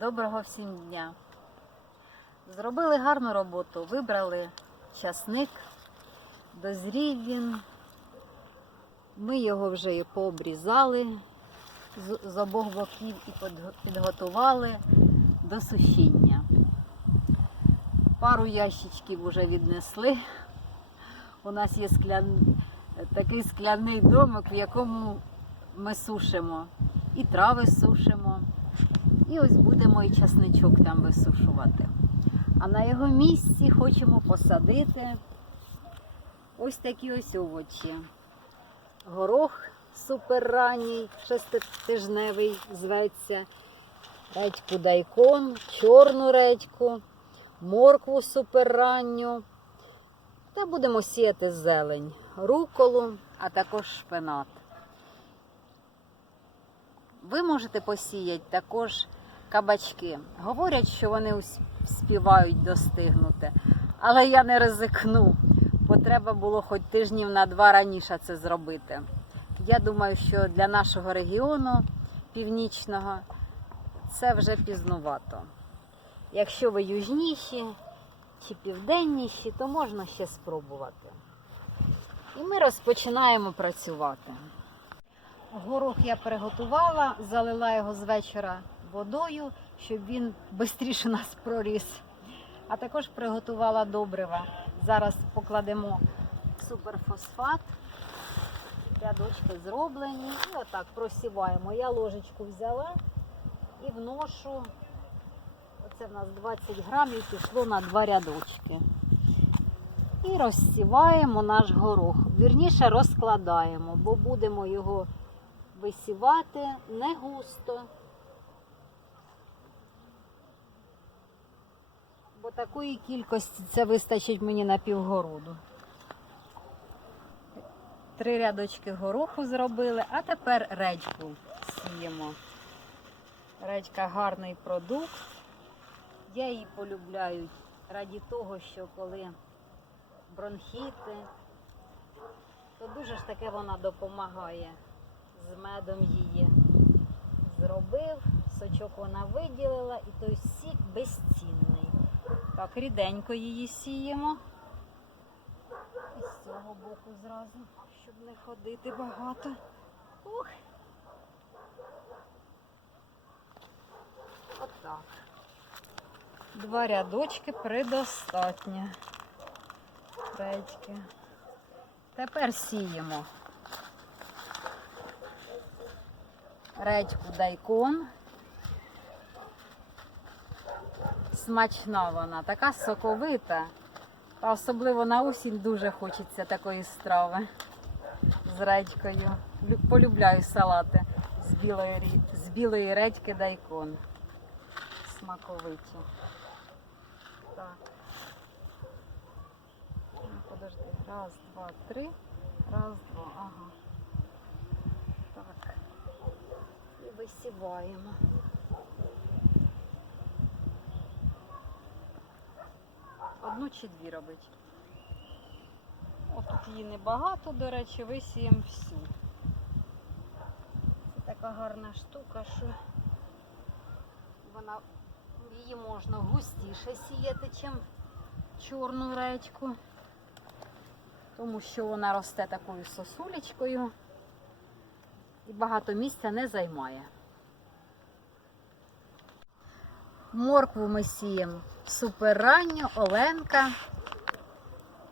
Доброго всім дня. Зробили гарну роботу, вибрали часник, дозрів він. Ми його вже і пообрізали з, обох боків і підготували до сушіння. Пару ящичків вже віднесли. У нас є склян... такий скляний домик, в якому ми сушимо і трави сушимо. І ось будемо і часничок там висушувати. А на його місці хочемо посадити ось такі ось овочі. Горох суперранній, шеститижневий зветься, редьку дайкон, чорну редьку, моркву суперранню. Та будемо сіяти зелень, руколу, а також шпинат. Ви можете посіяти також кабачки. Говорять, що вони співають достигнути, але я не ризикну, бо треба було хоч тижнів на два раніше це зробити. Я думаю, що для нашого регіону північного це вже пізнувато. Якщо ви южніші чи південніші, то можна ще спробувати. І ми розпочинаємо працювати. Горох я приготувала, залила його з вечора водою, щоб він швидше нас проріс. А також приготувала добрива. Зараз покладемо суперфосфат. Рядочки зроблені. І отак просіваємо. Я ложечку взяла і вношу. Оце в нас 20 грамів пішло на два рядочки. І розсіваємо наш горох. Вірніше розкладаємо, бо будемо його висівати не густо. Бо такої кількості це вистачить мені на півгороду. Три рядочки гороху зробили, а тепер редьку сіємо. Редька гарний продукт. Я її полюбляю раді того, що коли бронхіти, то дуже ж таке вона допомагає. З медом її зробив, сочок вона виділила і той сік безцінний. Так, ріденько її сіємо. І з цього боку зразу, щоб не ходити багато. Ух. Отак. Два рядочки предостатньо. Редьки. Тепер сіємо. Редьку дайкон. Смачна вона, така соковита. Та особливо на осінь дуже хочеться такої страви з редькою. Полюбляю салати з білої, з білої редьки дайкон. Смаковиті. Так. Ну, Подожди. Раз, два, три. Раз, два. Ага. Так. І висіваємо. Одну чи дві робить. О, тут її небагато, до речі, висіємо всю. Це така гарна штука, що вона її можна густіше сіяти, чим чорну редьку, тому що вона росте такою сосулечкою і багато місця не займає. Моркву ми сіємо суперранню, Оленка.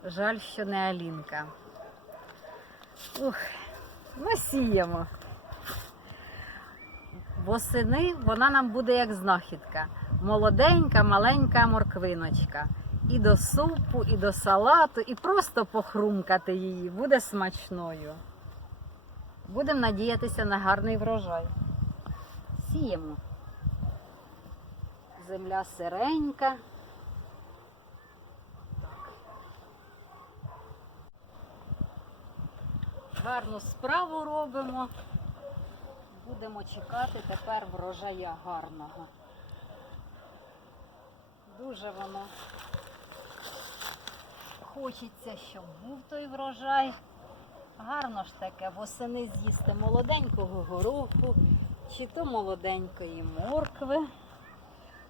Жаль, що не Алінка. Ух, ми сіємо. Восени вона нам буде як знахідка. Молоденька, маленька морквиночка. І до супу, і до салату, і просто похрумкати її буде смачною. Будемо надіятися на гарний врожай. Сіємо. Земля сиренька. Гарну справу робимо. Будемо чекати тепер врожая гарного. Дуже воно хочеться, щоб був той врожай. Гарно ж таке, восени з'їсти молоденького гороху, чи то молоденької моркви.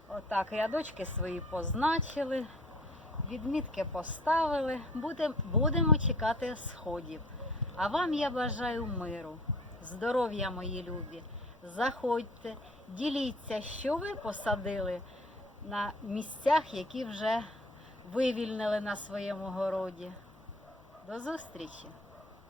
Отак, рядочки свої позначили, відмітки поставили. Будем, будемо чекати сходів. А вам я бажаю миру, здоров'я, мої любі. Заходьте, діліться, що ви посадили на місцях, які вже вивільнили на своєму городі. До зустрічі!